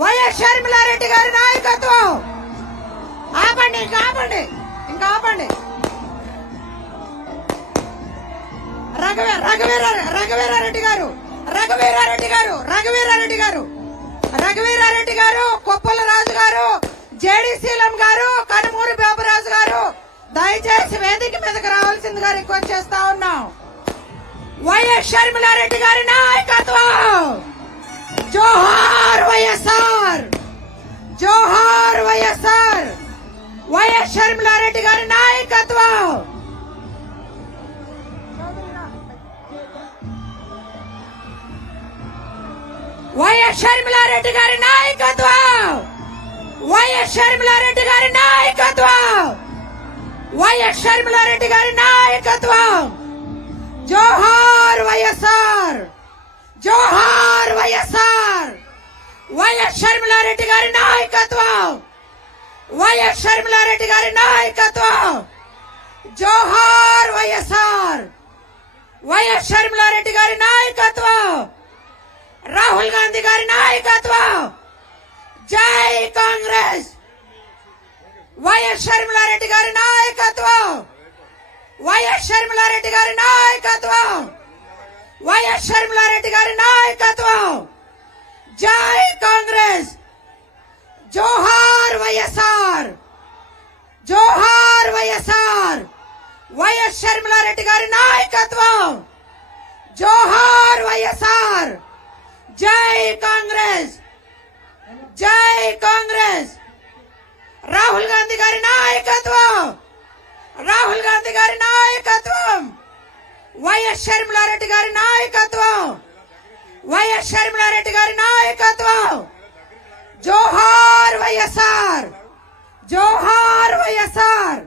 YS Sharmila Reddy గారి నాయకత్వం. ఆపండి, ఇంకా ఆపండి, ఇంకా ఆపండి. రఘువీరారెడ్డి గారు, రఘువీరారెడ్డి గారు, కొప్పల రాజు గారు, జేడీసీలం గారు, కనుమూరి బాబురాజు గారు, దయచేసి వేదిక మీదకి రావాల్సిందిగా రిక్వెస్ట్ చేస్తా ఉన్నాం. వైఎస్ షర్మిలారెడ్డి గారి నాయకత్వం. జోహార్ వైఎస్ఆర్, జోహార్ వైఎస్ఆర్. వైఎస్ షర్మిలారెడ్డి గారి నాయకత్వం. వైఎస్ షర్మిలారెడ్డి గారి నాయకత్వం. వైఎస్ షర్మిలారెడ్డి గారి నాయకత్వం. వైఎస్ షర్మిలారెడ్డి గారి నాయకత్వం. జోహార్ వైఎస్ఆర్, జోహార్ వైఎస్ఆర్. వైఎస్ షర్మిలారెడ్డి గారి నాయకత్వం. వైఎస్ షర్మిలారెడ్డి గారి నాయకత్వం. జోహార్ వైఎస్ఆర్. వైఎస్ షర్మిలారెడ్డి గారి నాయకత్వం. రాహుల్ గాంధీ గారి నాయకత్వం. జై కాంగ్రెస్. వైఎస్ షర్మిలారెడ్డి గారి నాయకత్వం. వైఎస్ షర్మిలారెడ్డి గారి నాయకత్వం. వైఎస్ షర్మిలారెడ్డి గారి నాయకత్వం. జై కాంగ్రెస్. జోహార్ వైఎస్ఆర్, జోహార్ వైఎస్ఆర్. వైఎస్ షర్మిలారెడ్డి గారి నాయకత్వం. జోహార్ వైఎస్ఆర్. జై కాంగ్రెస్, జై కాంగ్రెస్. రాహుల్ గాంధీ గారి నాయకత్వం. రాహుల్ గాంధీ గారి నాయకత్వం. వైఎస్ షర్మిలారెడ్డి గారి నాయకత్వం. వైఎస్ షర్మిలారెడ్డి గారి నాయకత్వం. జోహార్ వైఎస్ఆర్, జోహార్ వైఎస్ఆర్.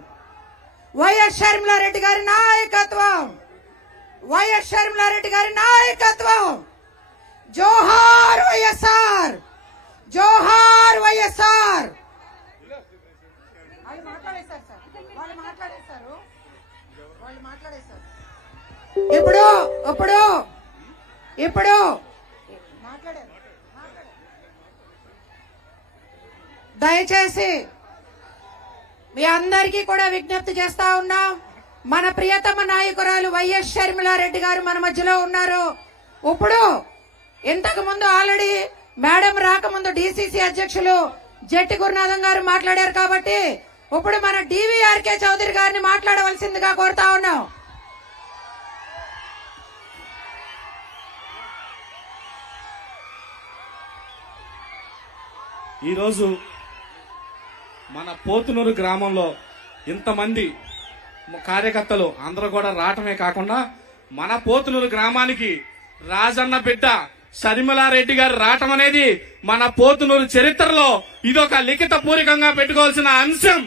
వైఎస్ షర్మిలారెడ్డి గారి నాయకత్వం. వైఎస్ షర్మిలారెడ్డి గారి నాయకత్వం. జోహార్ వైఎస్ఆర్, జోహార్ వైఎస్ఆర్. ఇప్పుడు ఇప్పుడు ఇప్పుడు దయచేసి మీ అందరికీ కూడా విజ్ఞప్తి చేస్తా ఉన్నాం. మన ప్రియతమ నాయకురాలు వైఎస్ షర్మిలారెడ్డి గారు మన మధ్యలో ఉన్నారు. ఇప్పుడు ఇంతకు ముందు ఆల్రెడీ మేడం రాకముందు డీసీసీ అధ్యక్షులు జట్టి గురునాథం గారు మాట్లాడారు కాబట్టి ఇప్పుడు మన డివిఆర్కే చౌదరి గారిని మాట్లాడవలసిందిగా కోరుతా ఉన్నాం. ఈరోజు మన పోతునూరు గ్రామంలో ఇంతమంది కార్యకర్తలు అందరూ కూడా రావటమే కాకుండా మన పోతునూరు గ్రామానికి రాజన్న బిడ్డ షర్మిలారెడ్డి గారు రావటం అనేది మన పోతునూరు చరిత్రలో ఇదొక లిఖిత పూర్వకంగా పెట్టుకోవాల్సిన అంశం.